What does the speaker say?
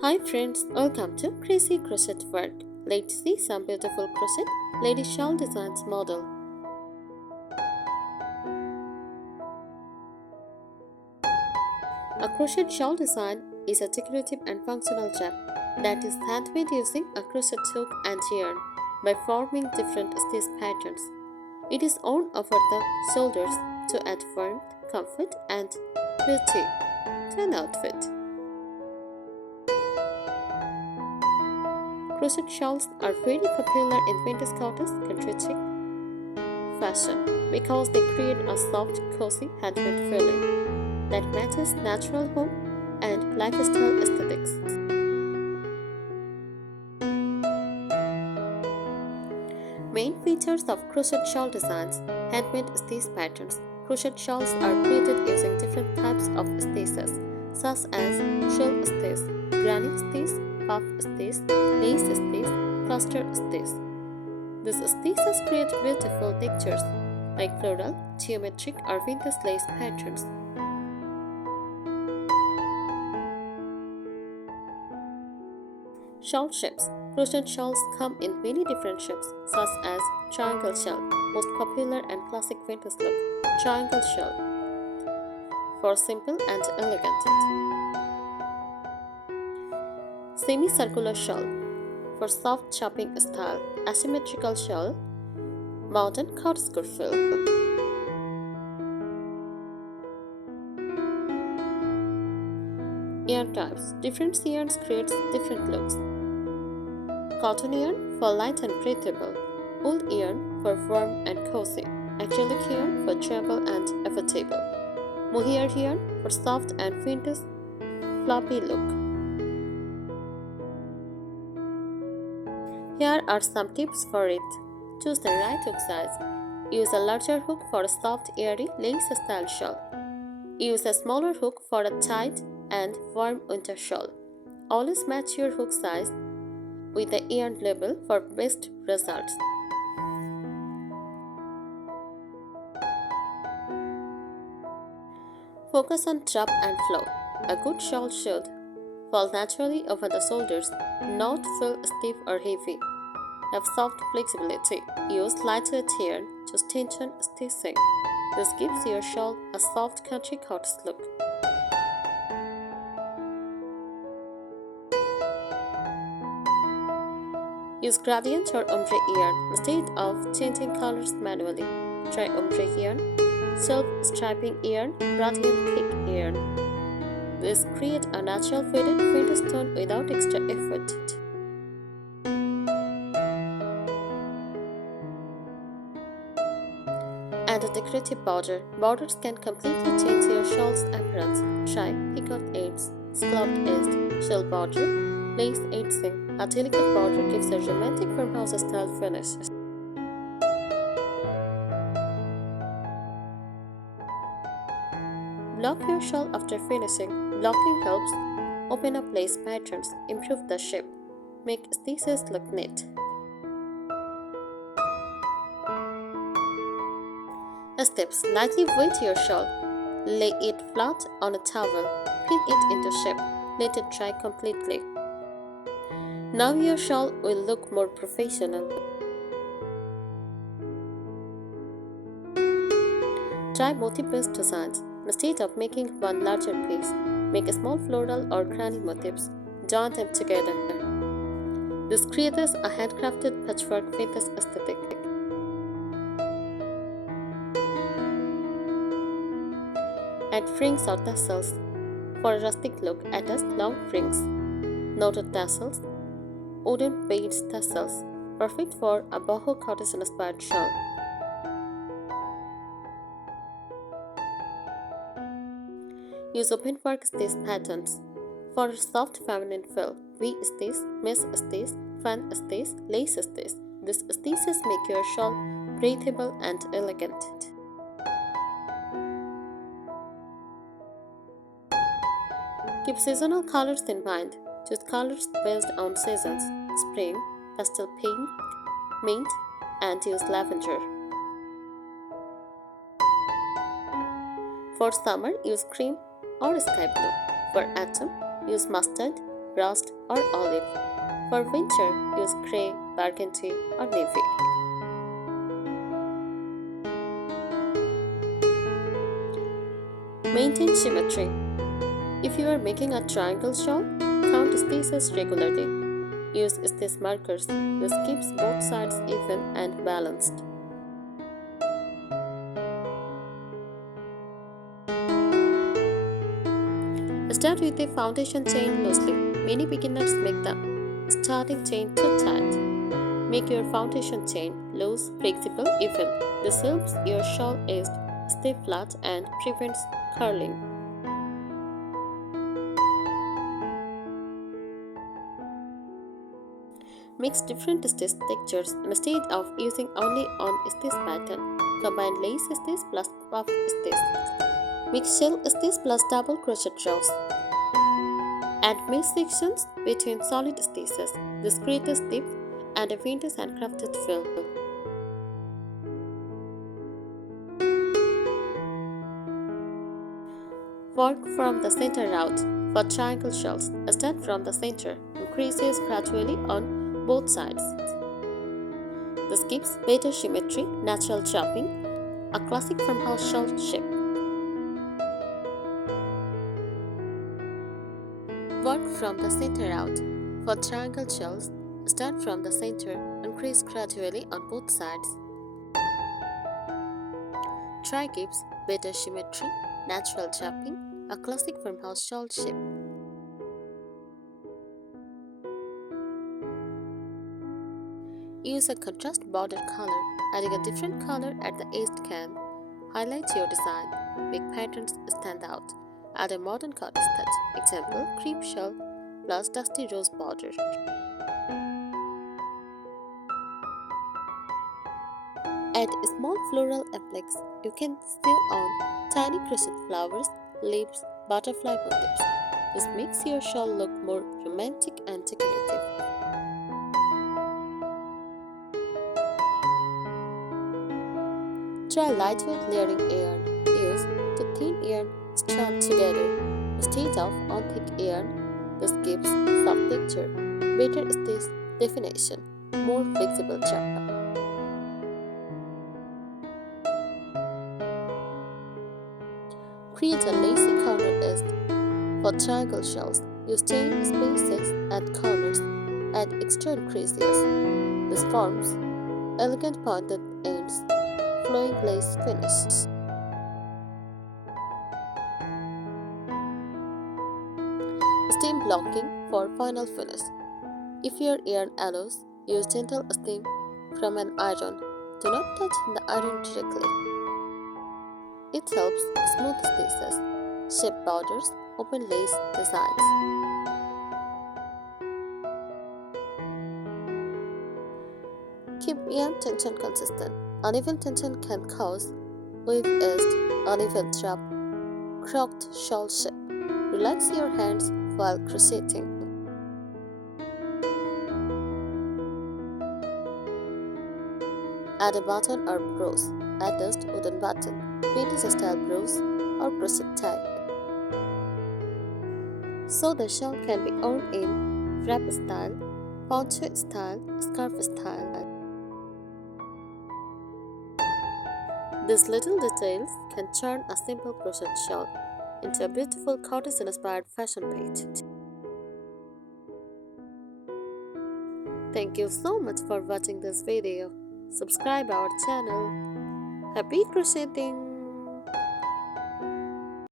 Hi friends, welcome to Crazy Crochet World. Let's see some beautiful crochet lady shawl designs model. A crochet shawl design is a decorative and functional gem that is handmade using a crochet hook and yarn by forming different stitch patterns. It is worn over the shoulders to add warmth, comfort, and beauty to an outfit. Crochet shawls are very popular in vintage cottage crocheting fashion because they create a soft, cozy, handmade feeling that matches natural home and lifestyle aesthetics. Main features of crochet shawl designs: handmade stitch patterns. Crochet shawls are created using different types of stitches, such as shell stitch, granny stitch, puff stitch, lace stitch, cluster stitch. These stitches create beautiful textures like floral, geometric, or vintage lace patterns. Shawl shapes. Crochet shawls come in many different shapes, such as triangle shawl, most popular and classic vintage look. Triangle shawl for simple and elegant. Semicircular shawl for soft chopping style. Asymmetrical shawl, modern corkscrew fill. Yarn types. Different yarns create different looks. Cotton yarn for light and breathable. Wool yarn for warm and cozy. Acrylic yarn for travel and affordable. Mohair yarn for soft and vintage floppy look. Here are some tips for it. Choose the right hook size. Use a larger hook for a soft, airy, lace-style shawl. Use a smaller hook for a tight and warm winter shawl. Always match your hook size with the yarn label for best results. Focus on drop and flow. A good shawl should fall naturally over the shoulders, not feel stiff or heavy. Have soft flexibility. Use lightweight yarn to tension stitching. This gives your shawl a soft country cottage look. Use gradient or ombre yarn instead of changing colors manually. Try ombre yarn, self-striping yarn, gradient cake yarn. This creates a natural faded vintage tone without extra effort. And a decorative border. Borders can completely change your shawl's appearance. Try peacock ends, scalloped edged shell border, lace edging. A delicate border gives a romantic farmhouse style finish. Block your shawl after finishing. Blocking helps open up lace patterns, improve the shape, make stitches look neat. Steps: lightly weight your shawl. Lay it flat on a towel. Pin it into shape. Let it dry completely. Now your shawl will look more professional. Try motif-based designs. Instead of making one larger piece, make a small floral or granny motifs. Join them together. This creates a handcrafted patchwork vintage aesthetic. Add frings or tassels. For a rustic look, attach long frings, knotted tassels, wooden beads tassels, perfect for a boho cottage inspired shawl. Use open work stitch patterns. For a soft feminine feel, V-stitch, mesh stitch, fan stitch, lace stitch. These stitches make your shawl breathable and elegant. Keep seasonal colors in mind. Choose colors based on seasons: spring, pastel pink, mint, and use lavender. For summer, use cream or sky blue. For autumn, use mustard, rust, or olive. For winter, use grey, burgundy, or navy. Maintain symmetry. If you are making a triangle shawl, count stitches regularly. Use stitch markers. This keeps both sides even and balanced. Start with a foundation chain loosely. Many beginners make the starting chain too tight. Make your foundation chain loose, flexible, even. This helps your shawl edge stay flat and prevents curling. Mix different stitch textures instead of using only on stitch pattern. Combine lace stitch plus puff stitch. Mix shell stitch plus double crochet rows. Add mesh sections between solid stitches. This creates depth and a vintage handcrafted feel. Work from the center out. For triangle shells, start from the center. Increases gradually on both sides. This gives better symmetry, natural chopping, a classic farmhouse shawl shape. Work from the center out. For triangle shells, start from the center, increase gradually on both sides. Try gives better symmetry, natural chopping, a classic farmhouse shawl shape. Use a contrast border color. Adding a different color at the edge can highlight your design, make patterns stand out. Add a modern cottage touch. Example, cream shawl plus dusty rose border. Add small floral appliques. You can sew on tiny crochet flowers, leaves, butterfly motifs. This makes your shawl look more romantic and decorative. Try lightweight layering yarn. Use the thin yarn strung together instead of on thick yarn. This gives soft texture, better stitch definition, more flexible chop. Create a lacy corner edge. For triangle shells, use chain spaces at corners. Add extra creases. This forms elegant pointed ends, flowing lace finish. Steam blocking for final finish. If your yarn allows, use gentle steam from an iron. Do not touch the iron directly. It helps smooth stitches, shape borders, open lace designs. Keep yarn tension consistent. Uneven tension can cause weave-edged, uneven drop, crooked shawl shape. Relax your hands while crocheting. Add a button or brooch. Adjust wooden button, vintage style brooch, or crochet tie. So the shawl can be worn in wrap style, poncho style, scarf style. These little details can turn a simple crochet shawl into a beautiful cottage-inspired fashion piece. Thank you so much for watching this video. Subscribe our channel. Happy crocheting!